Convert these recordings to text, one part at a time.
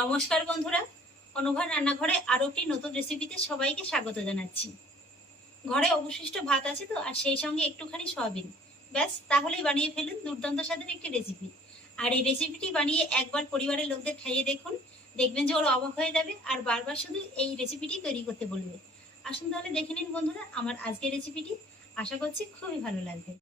নমস্কার বন্ধুরা। অনুভব রান্নাঘরে আরও একটি নতুন রেসিপিতে সবাইকে স্বাগত জানাচ্ছি। ঘরে অবশিষ্ট ভাত আছে তো, আর সেই সঙ্গে একটুখানি সয়াবিন। ব্যাস, তাহলেই বানিয়ে ফেলুন দুর্দান্ত স্বাদের একটি রেসিপি আর এই রেসিপিটি বানিয়ে একবার পরিবারের লোকদের খাইয়ে দেখুন। দেখবেন যে ওরা অবাক হয়ে যাবে আর বারবার শুধু এই রেসিপিটি তৈরি করতে বলবে। আসুন তাহলে দেখে নিন বন্ধুরা আমার আজকের রেসিপিটি আশা করছি খুবই ভালো লাগবে।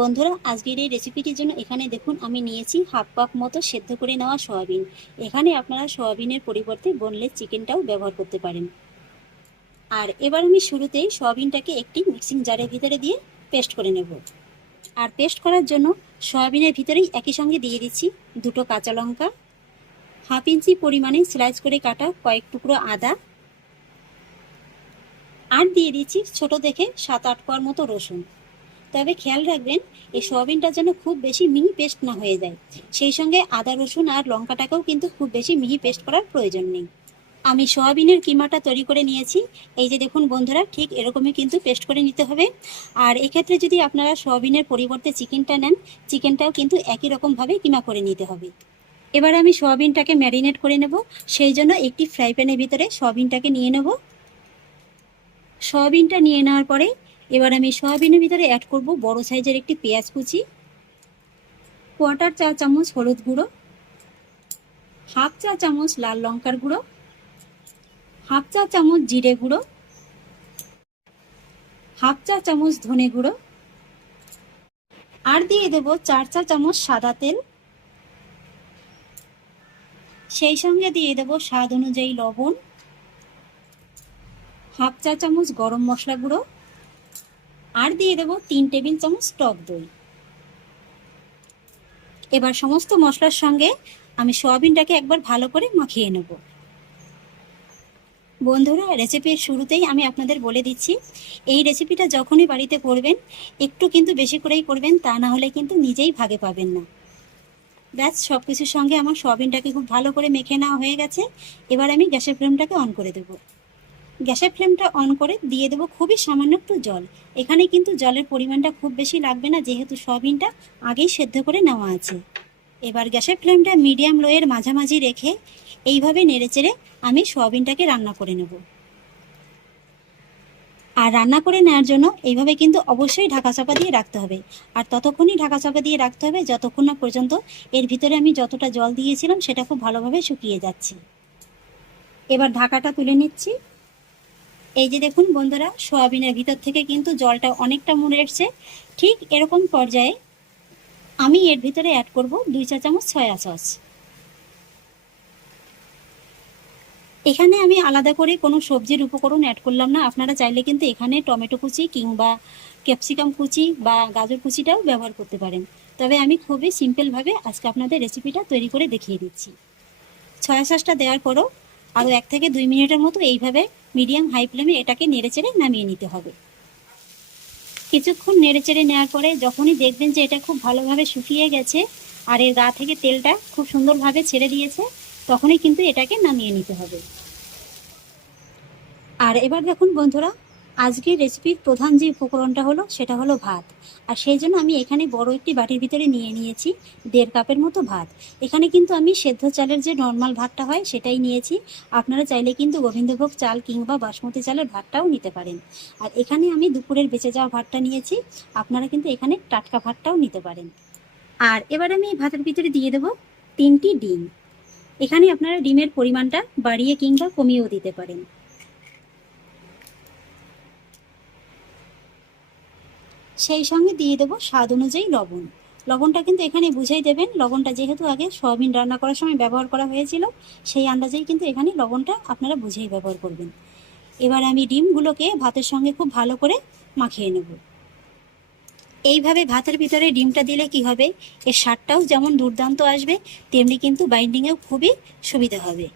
বন্ধুরা, আজকের এই রেসিপিটির জন্য এখানে দেখুন আমি নিয়েছি হাফ কাপ মতো সেদ্ধ করে নেওয়া সয়াবিন। এখানে আপনারা সয়াবিনের পরিবর্তে বোনলেস চিকেনটাও ব্যবহার করতে পারেন। আর এবার আমি শুরুতেই সয়াবিনটাকে একটি মিক্সিং জারের ভিতরে দিয়ে পেস্ট করে নেব। আর পেস্ট করার জন্য সয়াবিনের ভিতরেই একই সঙ্গে দিয়ে দিচ্ছি দুটো কাঁচা লঙ্কা, হাফ ইঞ্চি পরিমাণে স্লাইস করে কাটা কয়েক টুকরো আদা, আর দিয়ে দিচ্ছি ছোট দেখে সাত আট কোয়ার মতো রসুন। তবে খেয়াল রাখবেন, এই সয়াবিনটা যেন খুব বেশি মিহি পেস্ট না হয়ে যায়। সেই সঙ্গে আদা, রসুন আর লঙ্কাটাকেও কিন্তু খুব বেশি মিহি পেস্ট করার প্রয়োজন নেই। আমি সয়াবিনের কিমাটা তৈরি করে নিয়েছি। এই যে দেখুন বন্ধুরা, ঠিক এরকমই কিন্তু পেস্ট করে নিতে হবে। আর এক্ষেত্রে যদি আপনারা সয়াবিনের পরিবর্তে চিকেনটা নেন, চিকেনটাও কিন্তু একই রকমভাবে কিমা করে নিতে হবে। এবার আমি সয়াবিনটাকে ম্যারিনেট করে নেব। সেই জন্য একটি ফ্রাই প্যানের ভিতরে সয়াবিনটাকে নিয়ে নেব। সয়াবিনটা নিয়ে নেওয়ার পরে এবার আমি সয়াবিনের ভিতরে অ্যাড করব বড় সাইজের একটি পেঁয়াজ কুচি কোয়ার্টার চা চামচ হলুদ গুঁড়ো হাফ চা চামচ লাল লঙ্কার গুঁড়ো হাফ চা চামচ জিরে গুঁড়ো হাফ চা চামচ ধনে গুঁড়ো, আর দিয়ে দেব চার চা চামচ সাদা তেল। সেই সঙ্গে দিয়ে দেব স্বাদ অনুযায়ী লবণ হাফ চা চামচ গরম মশলা গুঁড়ো আর দিয়ে দেব তিন টেবিল চামচ টক দই। এবার সমস্ত মশলার সঙ্গে আমি সয়াবিনটাকে একবার ভালো করে মাখিয়ে নেব। বন্ধুরা, রেসিপির শুরুতেই আমি আপনাদের বলে দিচ্ছি, এই রেসিপিটা যখনই বাড়িতে করবেন, একটু কিন্তু বেশি করেই করবেন, তা না হলে কিন্তু নিজেই ভাগে পাবেন না। ব্যাস সব কিছুর সঙ্গে আমার সয়াবিনটাকে খুব ভালো করে মেখে নেওয়া হয়ে গেছে। এবার আমি গ্যাসের ফ্লেমটাকে অন করে দেবো। গ্যাসের ফ্লেমটা অন করে দিয়ে দেবো খুবই সামান্য একটু জল। এখানে কিন্তু জলের পরিমাণটা খুব বেশি লাগবে না, যেহেতু সয়াবিনটা আগেই সেদ্ধ করে নেওয়া আছে। এবার গ্যাসের ফ্লেমটা মিডিয়াম লোয়ের মাঝামাঝি রেখে এইভাবে নেড়েচেড়ে আমি সয়াবিনটাকে রান্না করে নেব। আর রান্না করে নেওয়ার জন্য এইভাবে কিন্তু অবশ্যই ঢাকা চাপা দিয়ে রাখতে হবে। আর ততক্ষণই ঢাকা চাপা দিয়ে রাখতে হবে, যতক্ষণ না পর্যন্ত এর ভিতরে আমি যতটা জল দিয়েছিলাম সেটা খুব ভালোভাবে শুকিয়ে যাচ্ছে। এবার ঢাকাটা তুলে নিচ্ছি। এই যে দেখুন বন্ধুরা, সোয়াবিনের ভিতর থেকে কিন্তু জলটা অনেকটা এসছে। ঠিক এরকম পর্যায়ে আমি এর ভিতরে অ্যাড করব দুই চা চামচ সয়া সস। এখানে আমি আলাদা করে কোনো সবজির উপকরণ অ্যাড করলাম না। আপনারা চাইলে কিন্তু এখানে টমেটো কুচি কিংবা ক্যাপসিকাম কুচি বা গাজর কুচিটাও ব্যবহার করতে পারেন। তবে আমি খুবই সিম্পলভাবে আজকে আপনাদের রেসিপিটা তৈরি করে দেখিয়ে দিচ্ছি। সয়া সসটা দেওয়ার পরও আরও এক থেকে দুই মিনিটের মতো এইভাবে মিডিয়াম হাই ফ্লেমে এটাকে নেড়েচেড়ে নামিয়ে নিতে হবে। কিছুক্ষণ নেড়েচেড়ে নেওয়ার পরে যখনই দেখবেন যে এটা খুব ভালোভাবে শুকিয়ে গেছে আর এর গা থেকে তেলটা খুব সুন্দরভাবে ছেড়ে দিয়েছে, তখনই কিন্তু এটাকে নামিয়ে নিতে হবে। আর এবার দেখুন বন্ধুরা আজকের রেসিপির প্রধান যে উপকরণটা হলো, সেটা হলো ভাত। আর সেই জন্য আমি এখানে বড় একটি বাটির ভিতরে নিয়ে নিয়েছি দেড় কাপের মতো ভাত। এখানে কিন্তু আমি সেদ্ধ চালের যে নর্মাল ভাতটা হয়, সেটাই নিয়েছি। আপনারা চাইলে কিন্তু গোবিন্দভোগ চাল কিংবা বাসমতি চালের ভাতটাও নিতে পারেন। আর এখানে আমি দুপুরের বেঁচে যাওয়া ভাতটা নিয়েছি। আপনারা কিন্তু এখানে টাটকা ভাতটাও নিতে পারেন। আর এবার আমি এই ভাতের ভিতরে দিয়ে দেবো তিনটি ডিম। এখানে আপনারা ডিমের পরিমাণটা বাড়িয়ে কিংবা কমিয়েও দিতে পারেন। সেই সঙ্গে দিয়ে দেবো স্বাদ অনুযায়ী লবণ। লবণটা কিন্তু এখানে বুঝেই দেবেন, লবণটা যেহেতু আগে সয়াবিন রান্না করার সময় ব্যবহার করা হয়েছিল, সেই আন্দাজেই কিন্তু এখানে লবণটা আপনারা বুঝেই ব্যবহার করবেন। এবার আমি ডিমগুলোকে ভাতের সঙ্গে খুব ভালো করে মাখিয়ে নেব। এইভাবে ভাতের ভিতরে ডিমটা দিলে কি হবে? এর স্বাদটাও যেমন দুর্দান্ত আসবে, তেমনি কিন্তু বাইন্ডিংয়েও খুবই সুবিধা হবে।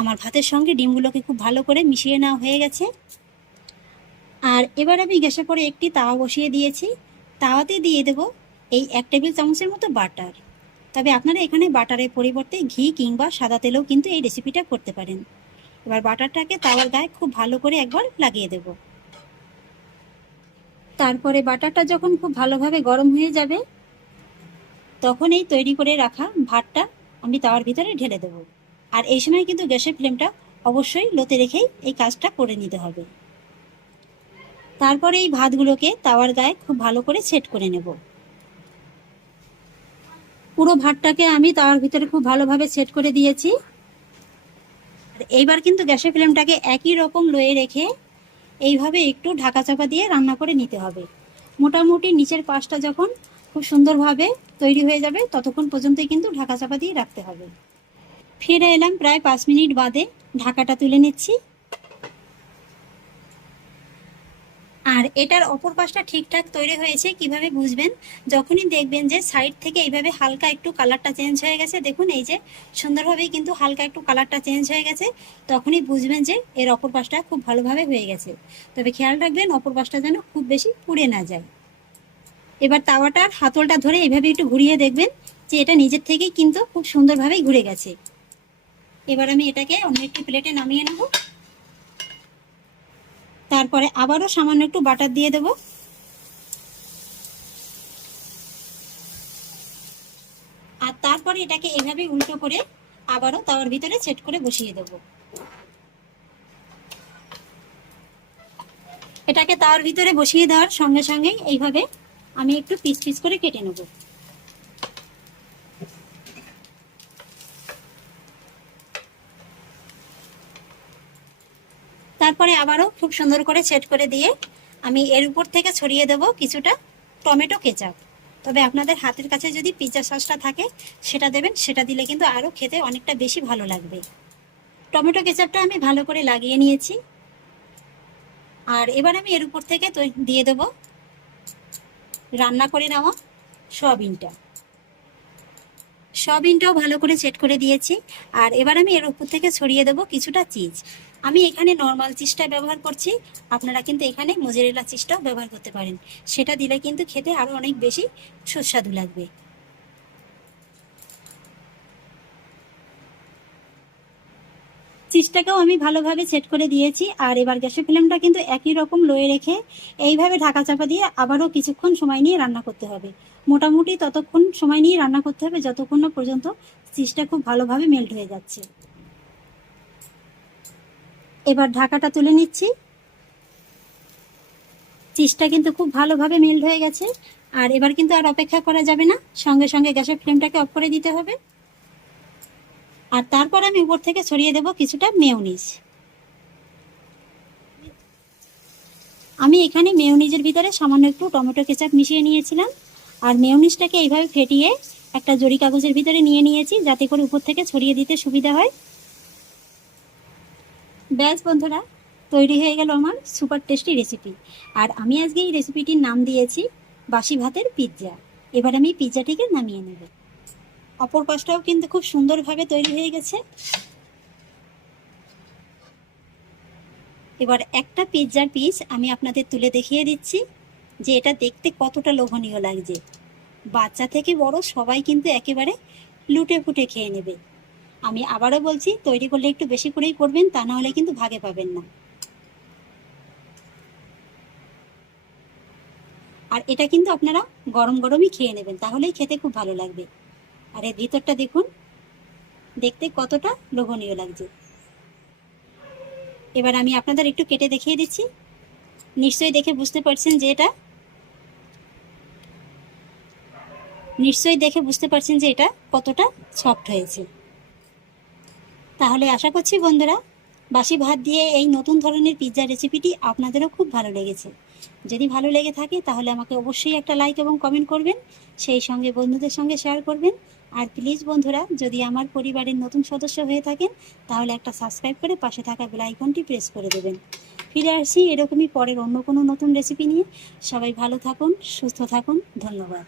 আমার ভাতের সঙ্গে ডিমগুলোকে খুব ভালো করে মিশিয়ে নেওয়া হয়ে গেছে। আর এবার আমি গ্যাসে করে একটি তাওয়া বসিয়ে দিয়েছি। তাওয়াতে দিয়ে দেব এই এক টেবিল চামচের মতো বাটার। তবে আপনারা এখানে বাটারের পরিবর্তে ঘি কিংবা সাদা তেলেও কিন্তু এই রেসিপিটা করতে পারেন। এবার বাটারটাকে তাওয়ার গায়ে খুব ভালো করে একবার লাগিয়ে দেব। তারপরে বাটারটা যখন খুব ভালোভাবে গরম হয়ে যাবে, তখন এই তৈরি করে রাখা ভাতটা আমি তাওয়ার ভিতরে ঢেলে দেব। আর এই সময় কিন্তু গ্যাসের ফ্লেমটা অবশ্যই লোতে রেখেই এই কাজটা করে নিতে হবে। তারপরে এই ভাতগুলোকে তাওয়ার গায়ে খুব ভালো করে সেট করে নেব। পুরো ভাতটাকে আমি তাওয়ার ভিতরে খুব ভালোভাবে সেট করে দিয়েছি। এইবার কিন্তু গ্যাসের ফ্লেমটাকে একই রকম লয়ে রেখে এইভাবে একটু ঢাকা চাপা দিয়ে রান্না করে নিতে হবে। মোটামুটি নিচের পাশটা যখন খুব সুন্দরভাবে তৈরি হয়ে যাবে ততক্ষণ পর্যন্তই কিন্তু ঢাকা চাপা দিয়ে রাখতে হবে। ফিরে এলাম প্রায় পাঁচ মিনিট বাদে ঢাকাটা তুলে নিচ্ছি। আর এটার অপর পাশটা ঠিকঠাক তৈরি হয়েছে, কীভাবে বুঝবেন? যখনই দেখবেন যে সাইড থেকে এইভাবে হালকা একটু কালারটা চেঞ্জ হয়ে গেছে, দেখুন এই যে সুন্দরভাবেই কিন্তু হালকা একটু কালারটা চেঞ্জ হয়ে গেছে, তখনই বুঝবেন যে এর অপর পাশটা খুব ভালোভাবে হয়ে গেছে। তবে খেয়াল রাখবেন অপর পাশটা যেন খুব বেশি পুড়ে না যায়। এবার তাওয়াটার হাতলটা ধরে এভাবে একটু ঘুরিয়ে দেখবেন যে এটা নিজের থেকেই কিন্তু খুব সুন্দরভাবেই ঘুরে গেছে। এবার আমি এটাকে অন্য একটি প্লেটে নামিয়ে নেব। তারপরে আবারও সামান্য একটু বাটার দিয়ে দেব। আর তারপরে এটাকে এভাবে উল্টো করে আবারও তাওয়ার ভিতরে সেট করে বসিয়ে দেব। এটাকে তাওয়ার ভিতরে বসিয়ে দেওয়ার সঙ্গে সঙ্গেই এইভাবে আমি একটু পিস পিস করে কেটে নেব। তারপরে আবারও খুব সুন্দর করে সেট করে দিয়ে আমি এর উপর থেকে ছড়িয়ে দেব কিছুটা টমেটো কেচাপ। তবে আপনাদের হাতের কাছে যদি পিৎজা সসটা থাকে, সেটা দেবেন, সেটা দিলে কিন্তু আরও খেতে অনেকটা বেশি ভালো লাগবে। টমেটো কেচাপটা আমি ভালো করে লাগিয়ে নিয়েছি। আর এবার আমি এর উপর থেকে দিয়ে দেব রান্না করে নেওয়া সয়াবিনটা। সয়াবিনটাও ভালো করে সেট করে দিয়েছি। আর এবার আমি এর উপর থেকে ছড়িয়ে দেবো কিছুটা চিজ। আমি এখানে নর্মাল চিজটা ব্যবহার করছি। আপনারা কিন্তু এখানে মোজারেলা চিজটাও ব্যবহার করতে পারেন। সেটা দিলে কিন্তু খেতে আরও অনেক বেশি সুস্বাদু লাগবে। চিজটাকেও আমি ভালোভাবে সেট করে দিয়েছি। আর এবার গ্যাসের ফ্লেমটা কিন্তু একই রকম লয়ে রেখে এইভাবে ঢাকা চাপা দিয়ে আবারও কিছুক্ষণ সময় নিয়ে রান্না করতে হবে। মোটামুটি ততক্ষণ সময় নিয়ে রান্না করতে হবে, যতক্ষণ না পর্যন্ত চিজটা খুব ভালোভাবে মেল্ট হয়ে যাচ্ছে। এবার ঢাকাটা তুলে নিচ্ছি। চিজটা কিন্তু খুব ভালোভাবে মেল্ট হয়ে গেছে। আর এবার কিন্তু আর অপেক্ষা করা যাবে না, সঙ্গে সঙ্গে গ্যাসের ফ্লেমটাকে অফ করে দিতে হবে। আর তারপর আমি উপর থেকে ছড়িয়ে দেব কিছুটা মেয়নিজ আমি এখানে মেয়নিজের ভিতরে সামান্য একটু টমেটো কেচাপ মিশিয়ে নিয়েছিলাম। আর মেয়নিজটাকে এইভাবে ফেটিয়ে একটা জরি কাগজের ভিতরে নিয়ে নিয়েছি, যাতে করে উপর থেকে ছড়িয়ে দিতে সুবিধা হয়। ব্যাস বন্ধুরা, তৈরি হয়ে গেল আমার সুপার টেস্টি রেসিপি। আর আমি আজকে এই রেসিপিটির নাম দিয়েছি, বাসি ভাতের পিৎজা। এবার আমি পিৎজাটিকে নামিয়ে নেব। অপর পাশটাও কিন্তু খুব সুন্দরভাবে তৈরি হয়ে গেছে। এবার একটা পিৎজার পিস আমি আপনাদের তুলে দেখিয়ে দিচ্ছি। যে এটা দেখতে কতটা লোভনীয় লাগছে। বাচ্চা থেকে বড় সবাই কিন্তু একেবারে লুটে ফুটে খেয়ে নেবে। আমি আবারও বলছি, তৈরি করলে একটু বেশি করেই করবেন, তা না হলে কিন্তু ভাগে পাবেন না। আর এটা কিন্তু আপনারা গরম গরমই খেয়ে নেবেন, তাহলেই খেতে খুব ভালো লাগবে। আর এর ভিতরটা দেখুন, দেখতে কতটা লোভনীয় লাগছে। এবার আমি আপনাদের একটু কেটে দেখিয়ে দিচ্ছি। নিশ্চয়ই দেখে বুঝতে পারছেন যে এটা নিশ্চয়ই দেখে বুঝতে পারছেন যে এটা কতটা সফট হয়েছে। তাহলে আশা করছি বন্ধুরা, বাসি ভাত দিয়ে এই নতুন ধরনের পিৎজা রেসিপিটি আপনাদেরও খুব ভালো লেগেছে। যদি ভালো লেগে থাকে, তাহলে আমাকে অবশ্যই একটা লাইক এবং কমেন্ট করবেন, সেই সঙ্গে বন্ধুদের সঙ্গে শেয়ার করবেন। আর প্লিজ বন্ধুরা, যদি আমার পরিবারের নতুন সদস্য হয়ে থাকেন, তাহলে একটা সাবস্ক্রাইব করে পাশে থাকা বেল আইকনটি প্রেস করে দেবেন। ফিরে আসি এরকমই পরের অন্য কোনো নতুন রেসিপি নিয়ে। সবাই ভালো থাকুন, সুস্থ থাকুন, ধন্যবাদ।